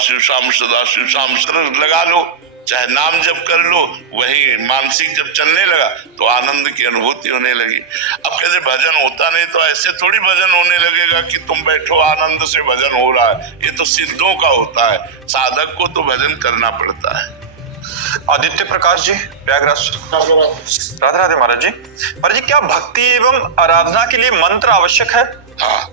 शिव शाम सदा शिव शाम लगा लो, चाहे नाम जप कर लो, वही मानसिक जब चलने लगा तो आनंद की अनुभूति होने लगी। अब कहते भजन होता नहीं तो ऐसे थोड़ी भजन होने लगेगा कि तुम बैठो आनंद से भजन हो रहा है, ये तो सिद्धों का होता है, साधक को तो भजन करना पड़ता है। आदित्य प्रकाश जी, प्रयागराज। राधे राधे महाराज जी। महाराज जी, क्या भक्ति एवं आराधना के लिए मंत्र आवश्यक है? हाँ,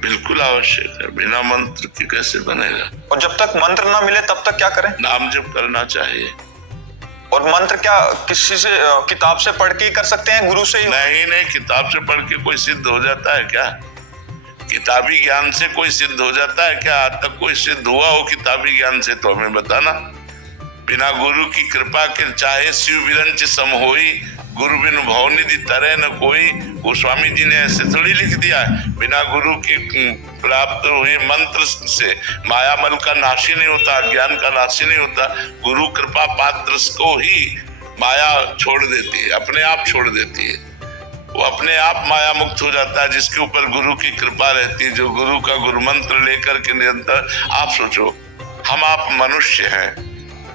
बिल्कुल आवश्यक है, बिना मंत्र के कैसे बनेगा। और जब तक मंत्र ना मिले तब तक क्या करें? नाम जप करना चाहिए। और मंत्र क्या किसी से किताब से पढ़ के कर सकते हैं, गुरु से? नहीं, किताब से पढ़ के कोई सिद्ध हो जाता है क्या? किताबी ज्ञान से कोई सिद्ध हो जाता है क्या? आज तक कोई सिद्ध हुआ हो किताबी ज्ञान से तो हमें बताना। बिना गुरु की कृपा के चाहे शिव विरंच सम होई, गुरु बिनु भव निधि तरह न कोई। गोस्वामी जी ने ऐसे थोड़ी लिख दिया है। बिना गुरु के प्राप्त हुए मंत्र से मायामल का नाश ही नहीं होता, ज्ञान का नाश ही नहीं होता। गुरु कृपा पात्र को ही माया छोड़ देती है, अपने आप छोड़ देती है। वो अपने आप माया मुक्त हो जाता है जिसके ऊपर गुरु की कृपा रहती है, जो गुरु का गुरु मंत्र लेकर के निरंतर। आप सोचो, हम आप मनुष्य हैं,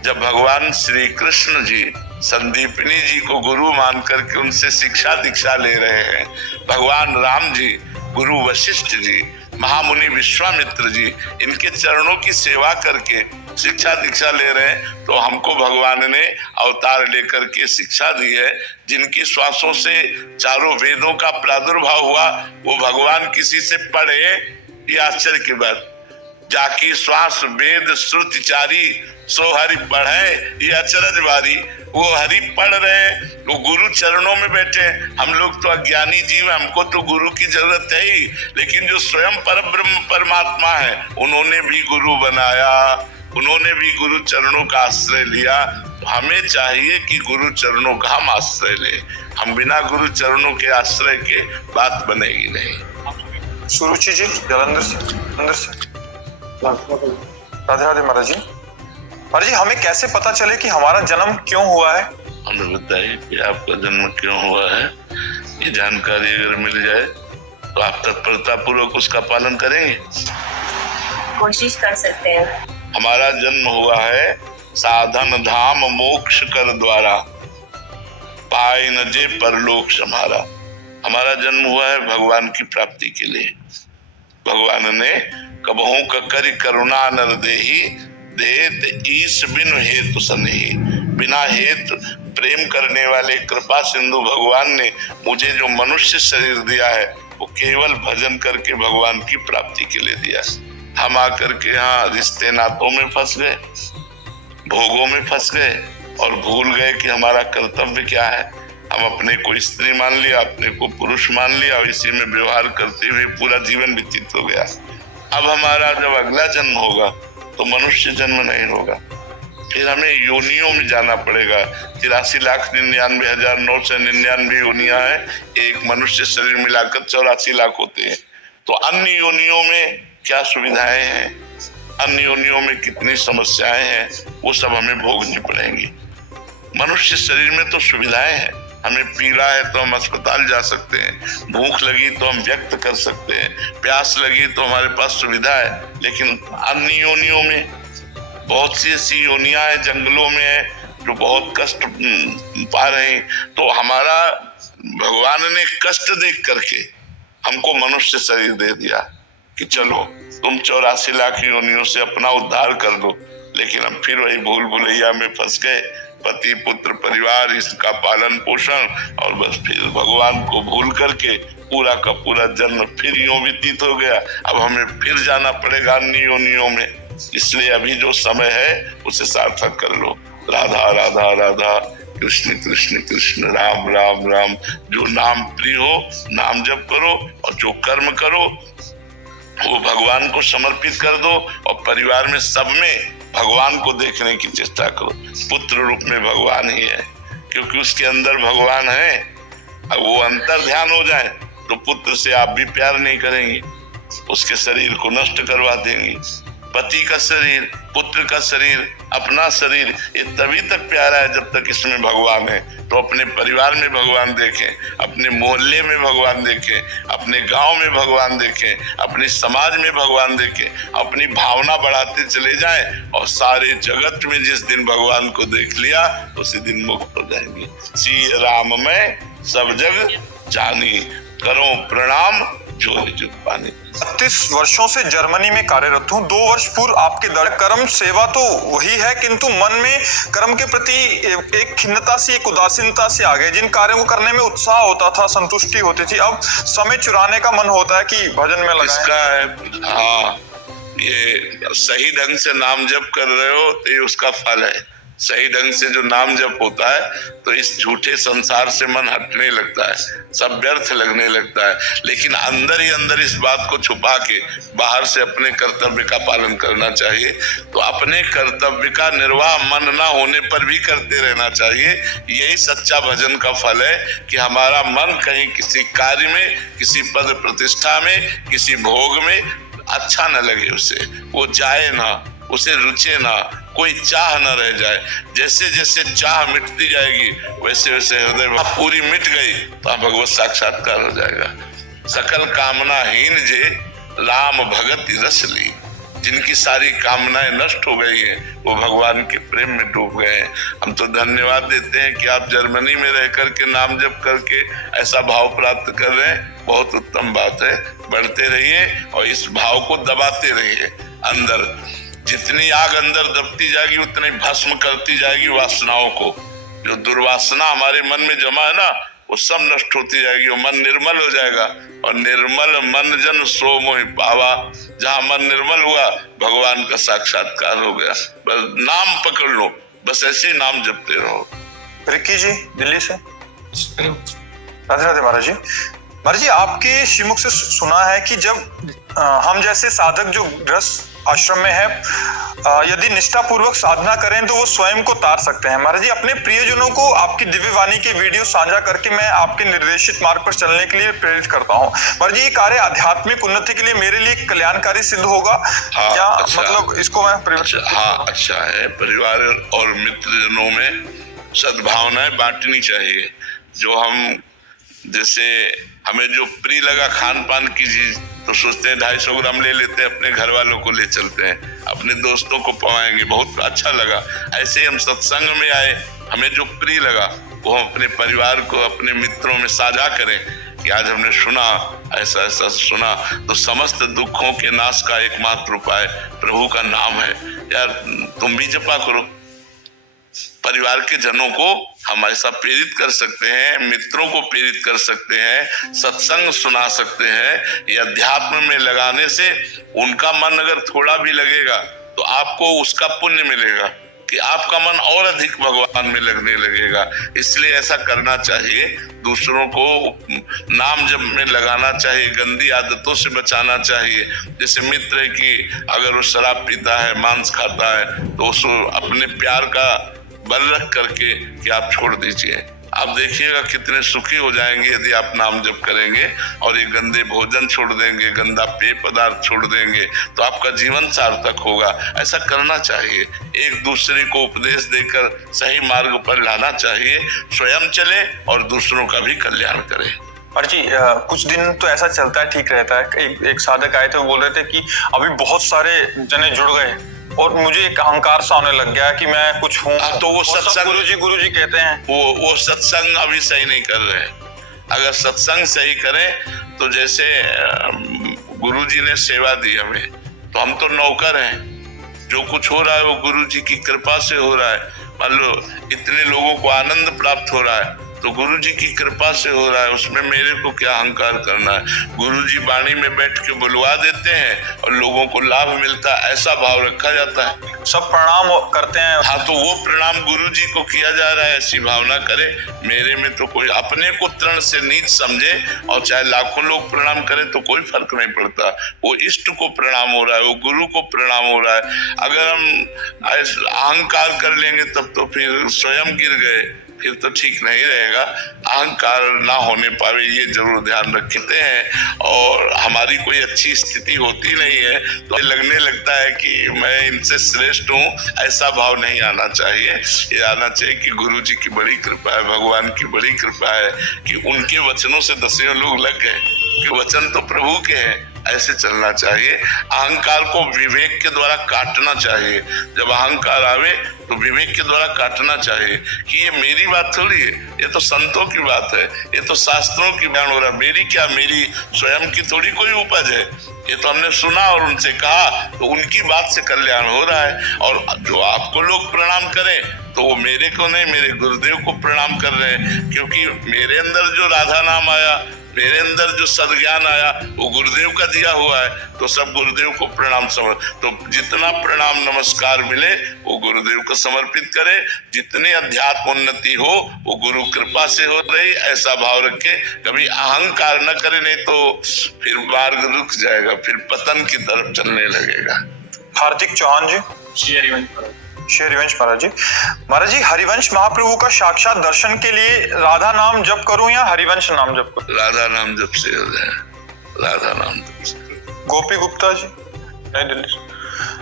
जब भगवान श्री कृष्ण जी संदीपनी जी को गुरु मान करके उनसे शिक्षा दीक्षा ले रहे हैं, भगवान राम जी, गुरु वशिष्ठ जी, महामुनि विश्वामित्र जी, इनके चरणों की सेवा करके शिक्षा दीक्षा ले रहे हैं, तो हमको भगवान ने अवतार लेकर के शिक्षा दी है। जिनकी श्वासों से चारों वेदों का प्रादुर्भाव हुआ, वो भगवान किसी से पढ़े, ये आश्चर्य की बात। जाकी श्वास वेद श्रुति चारी, सो हरि पढ़े, ये अचरज बारी। वो हरि पढ़ रहे, वो गुरु चरणों में बैठे। हम लोग तो अज्ञानी जीव, हमको तो गुरु की जरूरत है ही, लेकिन जो स्वयं परब्रह्म परमात्मा है, उन्होंने भी गुरु बनाया, उन्होंने भी गुरु चरणों का आश्रय लिया। तो हमें चाहिए कि गुरु चरणों का हम आश्रय ले। हम बिना गुरु चरणों के आश्रय के बात बनेगी नहीं। सुरुचि जी, जलंधर से। अंदर से। राधे राधे महाराज जी। महाराज जी, हमें कैसे पता चले कि हमारा जन्म क्यों हुआ है? हमें बताइए कि आपका जन्म क्यों हुआ है। ये जानकारी अगर मिल जाए तो आप तत्परता पूर्वक उसका पालन करेंगे। कोशिश कर सकते हैं। हमारा जन्म हुआ है साधन धाम मोक्ष कर द्वारा, पाए न जे परलोक समारा। हमारा जन्म हुआ है भगवान की प्राप्ति के लिए। भगवान ने कबहू करी करुणा नर देही, देत ईश बिनु हेतु सनेही। बिना हेतु प्रेम करने वाले कृपा सिंधु भगवान ने मुझे जो मनुष्य शरीर दिया है, वो केवल भजन करके भगवान की प्राप्ति के लिए दिया। हम आकर के यहाँ रिश्ते नातों में फंस गए, भोगों में फंस गए और भूल गए कि हमारा कर्तव्य क्या है। हम अपने को स्त्री मान लिया, अपने को पुरुष मान लिया और इसी में व्यवहार करते हुए पूरा जीवन व्यतीत हो गया। अब हमारा जब अगला जन्म होगा तो मनुष्य जन्म नहीं होगा, फिर हमें योनियों में जाना पड़ेगा। 83,99,999 योनियां है, एक मनुष्य शरीर मिलाकर 84 लाख होते हैं। तो अन्य योनियों में क्या सुविधाएं हैं, अन्य योनियों में कितनी समस्याएं हैं, वो सब हमें भोगनी पड़ेंगी। मनुष्य शरीर में तो सुविधाएं हैं, हमें पीड़ा है तो हम अस्पताल जा सकते हैं, भूख लगी तो हम व्यक्त कर सकते हैं, प्यास लगी तो हमारे पास सुविधा है। लेकिन अन्य योनियों में बहुत सी ऐसी योनियां हैं, जंगलों में है, जो बहुत कष्ट पा रहे हैं। तो हमारा भगवान ने कष्ट देख करके हमको मनुष्य शरीर दे दिया कि चलो तुम 84 लाख योनियों से अपना उद्धार कर दो। लेकिन हम फिर वही भूल भुलैया में फंस गए, पति पुत्र परिवार इसका पालन पोषण, और बस फिर भगवान को भूल करके पूरा का पूरा जन्म फिर यूं व्यतीत हो गया। अब हमें फिर जाना पड़ेगा अन्य योनियों में। इसलिए अभी जो समय है उसे सार्थक कर लो। राधा राधा राधा, कृष्ण कृष्ण कृष्ण, राम राम राम। जो नाम प्रिय हो नाम जप करो, और जो कर्म करो वो भगवान को समर्पित कर दो, और परिवार में सब में भगवान को देखने की चेष्टा करो। पुत्र रूप में भगवान ही है, क्योंकि उसके अंदर भगवान है। अब वो अंतर ध्यान हो जाए तो पुत्र से आप भी प्यार नहीं करेंगे, उसके शरीर को नष्ट करवा देंगे। पति का शरीर, पुत्र का शरीर, अपना शरीर, ये तभी तक प्यारा है जब तक इसमें भगवान है। तो अपने परिवार में भगवान देखें, अपने मोहल्ले में भगवान देखें, अपने गांव में भगवान देखें, अपने समाज में भगवान देखें, अपनी भावना बढ़ाते चले जाएं और सारे जगत में जिस दिन भगवान को देख लिया उसी दिन मुक्त हो जाएंगे। श्री राम में सब जग जानी, करो प्रणाम जो निज पानी। 32 वर्षों से जर्मनी में कार्यरत हूँ। 2 वर्ष पूर्व आपके दर कर्म सेवा तो वही है, किंतु मन में कर्म के प्रति एक खिन्नता सी, एक उदासीनता से आ गई। जिन कार्यों को करने में उत्साह होता था, संतुष्टि होती थी, अब समय चुराने का मन होता है कि भजन में लगाएं। इसका है, हाँ, ये सही ढंग से नाम जप कर रहे हो तो ये उसका फल है। सही ढंग से जो नाम जप होता है तो इस झूठे संसार से मन हटने लगता है, सब व्यर्थ लगने लगता है। लेकिन अंदर ही अंदर इस बात को छुपा के बाहर से अपने कर्तव्य का पालन करना चाहिए। तो अपने कर्तव्य का निर्वाह मन ना होने पर भी करते रहना चाहिए। यही सच्चा भजन का फल है कि हमारा मन कहीं किसी कार्य में, किसी पद प्रतिष्ठा में, किसी भोग में अच्छा न लगे, उसे वो जाए ना, उसे रुचे ना, कोई चाह न रह जाए। जैसे जैसे चाह मिटती जाएगी वैसे वैसे हृदय में पूरी मिट गई तो भगवत साक्षात्कार हो जाएगा। सकल कामनाहीन जे राम भगत रस ली, जिनकी सारी कामनाएं नष्ट हो गई हैं वो भगवान के प्रेम में डूब गए हैं। हम तो धन्यवाद देते हैं कि आप जर्मनी में रह करके नाम जप करके ऐसा भाव प्राप्त कर रहे हैं। बहुत उत्तम बात है, बढ़ते रहिए और इस भाव को दबाते रहिए। अंदर जितनी आग अंदर दबती जाएगी उतनी भस्म करती जाएगी वासनाओं को। जो दुर्वासना हमारे मन में जमा है ना वो सब नष्ट होती जाएगी और मन निर्मल हो जाएगा। और निर्मल मन जन सो मोहि पावा, जहाँ मन निर्मल हुआ भगवान का साक्षात्कार हो गया। बस नाम पकड़ लो, बस ऐसे ही नाम जपते रहो। रिक्की जी दिल्ली से, राधे राधे महाराज जी। महाराज जी, आपके श्रीमुख से सुना है कि जब हम जैसे साधक जो गृहस्थ आश्रम में है, यदि निष्ठा पूर्वक साधना करें तो वो स्वयं को तार सकते हैं। महाराज जी, अपने प्रियजनों को आपकी दिव्य वाणी के वीडियो साझा करके मैं आपके निर्देशित मार्ग पर चलने के लिए प्रेरित करता हूँ। महाराज जी, ये कार्य आध्यात्मिक उन्नति के लिए मेरे लिए कल्याणकारी सिद्ध होगा। हाँ, या अच्छा, मतलब इसको मैं हाँ, अच्छा है। परिवार और मित्रजनों में सद्भावनाएं बांटनी चाहिए। जो हम जैसे हमें जो प्रिय लगा खान पान की चीज तो सोचते हैं 250 ग्राम ले लेते हैं, अपने घर वालों को ले चलते हैं, अपने दोस्तों को पवाएंगे, बहुत अच्छा लगा। ऐसे ही हम सत्संग में आए, हमें जो प्रिय लगा वो हम अपने परिवार को, अपने मित्रों में साझा करें कि आज हमने सुना, ऐसा ऐसा सुना। तो समस्त दुखों के नाश का एकमात्र उपाय प्रभु का नाम है। यार तुम भी जपा करो। परिवार के जनों को हम ऐसा प्रेरित कर सकते हैं, मित्रों को प्रेरित कर सकते हैं, सत्संग सुना सकते हैं। ये अध्यात्म में लगाने से उनका मन अगर थोड़ा भी लगेगा तो आपको उसका पुण्य मिलेगा कि आपका मन और अधिक भगवान में लगने लगेगा। इसलिए ऐसा करना चाहिए। दूसरों को नाम जप में लगाना चाहिए, गंदी आदतों से बचाना चाहिए। जैसे मित्र है कि अगर वो शराब पीता है, मांस खाता है तो उसको अपने प्यार का बल रख करके कि आप छोड़ दीजिए। आप देखिएगा कितने सुखी हो जाएंगे यदि आप नाम जप करेंगे और ये गंदे भोजन छोड़ देंगे, गंदा पेय पदार्थ छोड़ देंगे तो आपका जीवन सार्थक होगा। ऐसा करना चाहिए। एक दूसरे को उपदेश देकर सही मार्ग पर लाना चाहिए। स्वयं चले और दूसरों का भी कल्याण करें। और जी कुछ दिन तो ऐसा चलता है, ठीक रहता है। एक साधक आए थे, वो बोल रहे थे कि अभी बहुत सारे जने जुड़ गए और मुझे एक अहंकार सा होने लग गया कि मैं कुछ हूँ। तो वो सत्संग, गुरु जी कहते हैं वो सत्संग अभी सही नहीं कर रहे हैं। अगर सत्संग सही करें तो जैसे गुरु जी ने सेवा दी हमें तो हम तो नौकर हैं। जो कुछ हो रहा है वो गुरु जी की कृपा से हो रहा है। मान लो इतने लोगों को आनंद प्राप्त हो रहा है तो गुरु जी की कृपा से हो रहा है, उसमें मेरे को क्या अहंकार करना है। गुरु जी वाणी में बैठ के बुलवा देते हैं और लोगों को लाभ मिलता है, ऐसा भाव रखा जाता है। सब प्रणाम करते हैं। हाँ, तो वो प्रणाम गुरु जी को किया जा रहा है, ऐसी भावना करे। मेरे में तो कोई अपने को तृण से नीच समझे और चाहे लाखों लोग प्रणाम करें तो कोई फर्क नहीं पड़ता। वो इष्ट को प्रणाम हो रहा है, वो गुरु को प्रणाम हो रहा है। अगर हम अहंकार कर लेंगे तब तो फिर स्वयं गिर गए, फिर तो ठीक नहीं रहेगा। अहंकार ना होने पावे ये जरूर ध्यान रखते हैं। और हमारी कोई अच्छी स्थिति होती नहीं है तो लगने लगता है कि मैं इनसे श्रेष्ठ हूँ, ऐसा भाव नहीं आना चाहिए। ये आना चाहिए कि गुरु जी की बड़ी कृपा है, भगवान की बड़ी कृपा है कि उनके वचनों से दसियों लोग लग गए, कि वचन तो प्रभु के हैं, ऐसे चलना चाहिए। अहंकार को विवेक के द्वारा काटना चाहिए। जब अहंकार आवे तो विवेक के द्वारा काटना चाहिए कि ये मेरी बात थोड़ी है, ये तो संतों की बात है, ये तो शास्त्रों की बयान हो रहा है, मेरी क्या, मेरी स्वयं की थोड़ी कोई उपज है। ये तो हमने सुना और उनसे कहा, तो उनकी बात से कल्याण हो रहा है। और जो आपको लोग प्रणाम करें तो वो मेरे को नहीं, मेरे गुरुदेव को प्रणाम कर रहे हैं, क्योंकि मेरे अंदर जो राधा नाम आया, मेरे अंदर जो सद्ज्ञान आया वो गुरुदेव का दिया हुआ है। तो सब गुरुदेव को प्रणाम समझ, तो जितना प्रणाम नमस्कार मिले वो गुरुदेव को समर्पित करे। जितनी अध्यात्म उन्नति हो वो गुरु कृपा से हो रही, ऐसा भाव रखे। कभी अहंकार न करे, नहीं तो फिर मार्ग रुक जाएगा, फिर पतन की तरफ चलने लगेगा। हार्दिक चौहान जी। श्री हरिवंश महाराज जी, हरिवंश महाप्रभु का साक्षात दर्शन के लिए राधा नाम जप करूं या हरिवंश नाम जप करूं? राधा नाम जप से हो जाए, राधा नाम जप से। गोपी गुप्ता जी, नई दिल्ली से।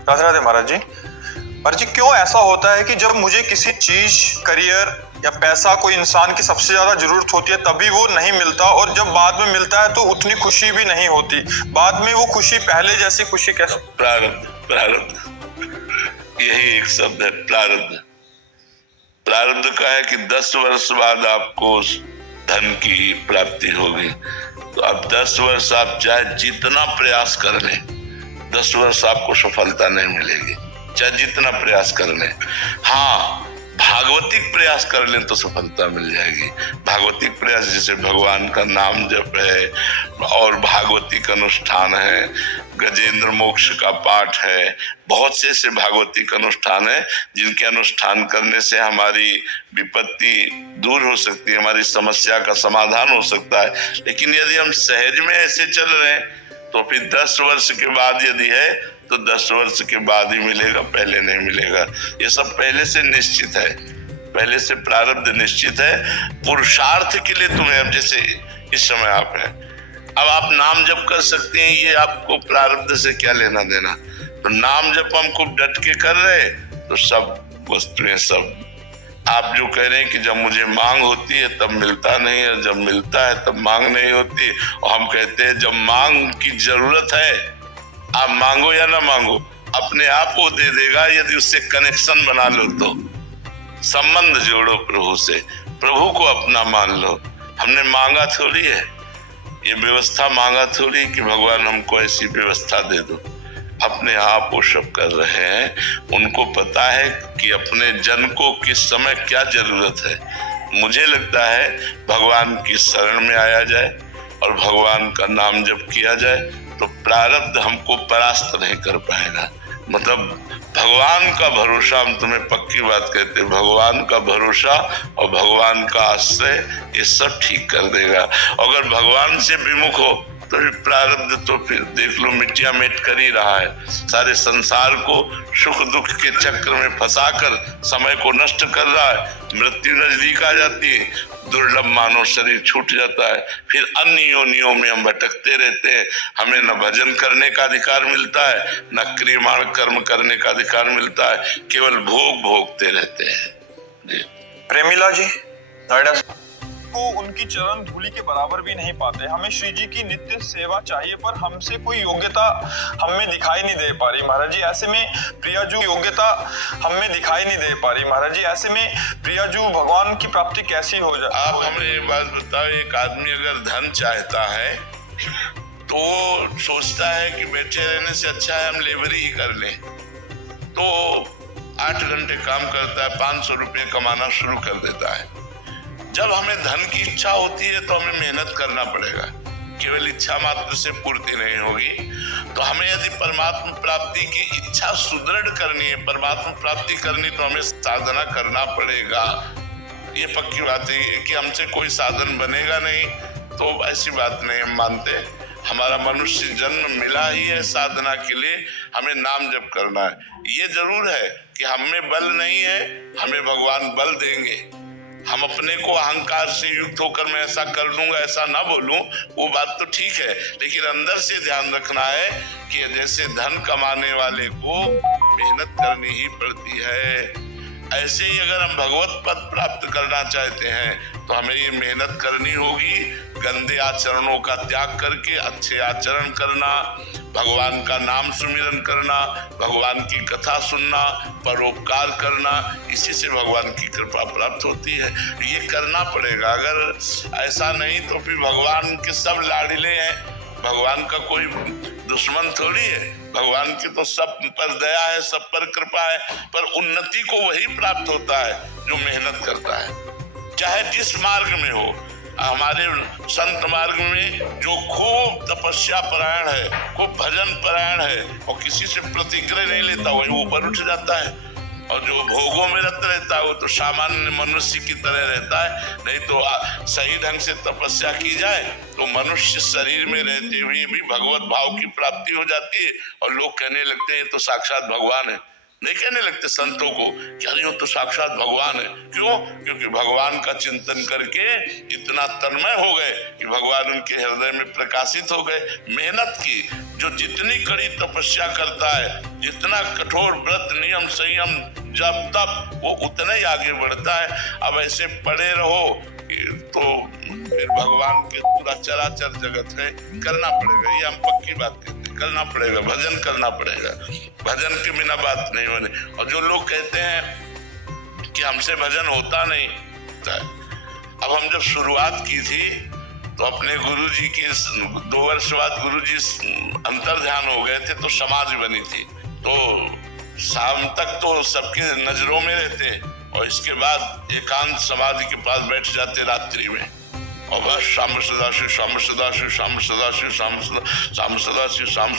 राधे राधे महाराज जी, क्यों ऐसा होता है कि जब मुझे किसी चीज, करियर या पैसा, कोई इंसान की सबसे ज्यादा जरूरत होती है तभी वो नहीं मिलता, और जब बाद में मिलता है तो उतनी खुशी भी नहीं होती? बाद में वो खुशी पहले जैसी खुशी कैसे? प्रारब्ध, यही एक शब्द है, प्रारब्ध। प्रारब्ध का है कि 10 वर्ष बाद आपको धन की प्राप्ति होगी, तो अब 10 वर्ष आप चाहे जितना प्रयास कर लें, 10 वर्ष आपको सफलता नहीं मिलेगी, चाहे जितना प्रयास कर लें। हाँ, भागवतिक प्रयास कर लें तो सफलता मिल जाएगी। भागवतिक प्रयास जैसे भगवान का नाम जप है और भागवतिक अनुष्ठान है, गजेंद्र मोक्ष का पाठ है, बहुत से ऐसे भागवतिक अनुष्ठान है जिनके अनुष्ठान करने से हमारी विपत्ति दूर हो सकती है, हमारी समस्या का समाधान हो सकता है। लेकिन यदि हम सहज में ऐसे चल रहे हैं तो फिर 10 वर्ष के बाद यदि है तो 10 वर्ष के बाद ही मिलेगा, पहले नहीं मिलेगा। ये सब पहले से निश्चित है, पहले से प्रारब्ध निश्चित है। पुरुषार्थ के लिए तुम्हें, अब जैसे इस समय आप हैं, अब आप नाम जप कर सकते हैं, ये आपको प्रारब्ध से क्या लेना देना। तो नाम जप हम खूब डट के कर रहे तो सब वस्तुएं, सब आप जो कह रहे हैं कि जब मुझे मांग होती है तब मिलता नहीं है, जब मिलता है तब मांग नहीं होती। और हम कहते हैं जब मांग की जरूरत है, आप मांगो या ना मांगो, अपने आप वो दे देगा यदि उससे कनेक्शन बना लो तो। संबंध जोड़ो प्रभु से, प्रभु को अपना मान लो। हमने मांगा थोड़ी है, ये व्यवस्था मांगा थोड़ी कि भगवान हमको ऐसी व्यवस्था दे दो। अपने आप वो सब कर रहे हैं, उनको पता है कि अपने जन को किस समय क्या जरूरत है। मुझे लगता है भगवान की शरण में आया जाए और भगवान का नाम जप किया जाए तो प्रारब्ध हमको परास्त नहीं कर पाएगा। मतलब भगवान का भरोसा, हम तुम्हें पक्की बात कहते हैं, भगवान का भरोसा और भगवान का आश्रय ये सब ठीक कर देगा। अगर भगवान से विमुख हो तो फिर प्रारब्ध तो फिर देख लो मिट्टियां मेट कर ही रहा है। सारे संसार को सुख दुख के चक्र में फंसाकर समय को नष्ट कर रहा है। मृत्यु नजदीक आ जाती है, दुर्लभ मानव शरीर छूट जाता है, फिर अन्य योनियों में हम भटकते रहते हैं। हमें न भजन करने का अधिकार मिलता है, न क्रियमाण कर्म करने का अधिकार मिलता है, केवल भोग भोगते रहते हैं। जी प्रेमिला जी, नोएडा को उनकी चरण धूलि के बराबर भी नहीं पाते। हमें श्री जी की नित्य सेवा चाहिए पर हमसे कोई योग्यता हमें दिखाई नहीं दे पा रही महाराज जी। ऐसे में प्रियाजू योग्यता हमें दिखाई नहीं दे पा रही महाराज जी। ऐसे में प्रियाजू भगवान की प्राप्ति कैसी हो जाए? आप हमें एक बात बताओ, एक आदमी अगर धन चाहता है तो सोचता है कि बैठे रहने से अच्छा है हम लेबरी ही कर लें, तो 8 घंटे काम करता है, 500 रुपये कमाना शुरू कर देता है। जब हमें धन की इच्छा होती है तो हमें मेहनत करना पड़ेगा, केवल इच्छा मात्र से पूर्ति नहीं होगी। तो हमें यदि परमात्मा प्राप्ति की इच्छा सुदृढ़ करनी है, परमात्मा प्राप्ति करनी, तो हमें साधना करना पड़ेगा। ये पक्की बात है कि हमसे कोई साधन बनेगा नहीं, तो ऐसी बात नहीं हम मानते। हमारा मनुष्य जन्म मिला ही है साधना के लिए, हमें नाम जप करना है। ये जरूर है कि हमें बल नहीं है, हमें भगवान बल देंगे। हम अपने को अहंकार से युक्त होकर मैं ऐसा कर लूंगा, ऐसा ना बोलूं, वो बात तो ठीक है, लेकिन अंदर से ध्यान रखना है कि जैसे धन कमाने वाले को मेहनत करनी ही पड़ती है, ऐसे ही अगर हम भगवत पद प्राप्त करना चाहते हैं तो हमें ये मेहनत करनी होगी। गंदे आचरणों का त्याग करके अच्छे आचरण करना, भगवान का नाम सुमिरन करना, भगवान की कथा सुनना, परोपकार करना, इसी से भगवान की कृपा प्राप्त होती है। ये करना पड़ेगा, अगर ऐसा नहीं तो फिर भगवान के सब लाडले हैं, भगवान का कोई दुश्मन थोड़ी है, भगवान की तो सब पर दया है, सब पर कृपा है, पर उन्नति को वही प्राप्त होता है जो मेहनत करता है, चाहे जिस मार्ग में हो। हमारे संत मार्ग में जो खूब तपस्या परायण है, खूब भजन परायण है और किसी से प्रतिक्रिया नहीं लेता, वही ऊपर उठ जाता है, और जो भोगों में रत रहता है वो तो सामान्य मनुष्य की तरह रहता है। नहीं तो सही ढंग से तपस्या की जाए तो मनुष्य शरीर में रहते हुए भी भगवत भाव की प्राप्ति हो जाती है, और लोग कहने लगते हैं तो साक्षात भगवान है। नहीं कहने लगते संतों को कि अरे वो तो साक्षात भगवान है। क्यों? क्योंकि भगवान का चिंतन करके इतना तन्मय हो गए कि भगवान उनके हृदय में प्रकाशित हो गए। मेहनत की, जो जितनी कड़ी तपस्या करता है, जितना कठोर व्रत नियम संयम जब तब, वो उतना ही आगे बढ़ता है। अब ऐसे पड़े रहो तो फिर भगवान के पूरा चराचर जगत है, करना पड़ेगा, ये हम पक्की बात कहते हैं, करना पड़ेगा, भजन करना पड़ेगा, भजन के बिना बात नहीं होने। और जो लोग कहते हैं कि हमसे भजन होता नहीं, अब हम जब शुरुआत की थी तो अपने गुरुजी के 2 वर्ष बाद गुरुजी अंतर ध्यान हो गए थे, तो समाधि बनी थी, तो शाम तक तो सबके नजरों में रहते, और इसके बाद एकांत समाधि के पास बैठ जाते रात्रि में, और बस शाम सदाशिव शाम सदाशिव शाम सदाशिव शाम सदाशिव शाम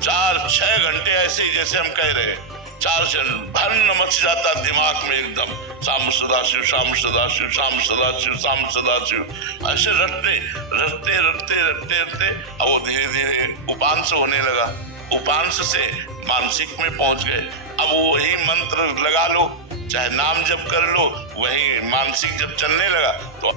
4-6 घंटे ऐसे ही जैसे हम कह रहे हैं, 4 से भन्न मच जाता दिमाग में एकदम, शाम सदाशिव शाम सदाशिव शाम सदाशिव शाम सदाशिव, ऐसे रटते रटते रटते रटते रटते अब वो धीरे धीरे उपांश होने लगा, उपांश से मानसिक में पहुंच गए। अब वही मंत्र लगा लो, चाहे नाम जप कर लो, वही मानसिक जब चलने लगा तो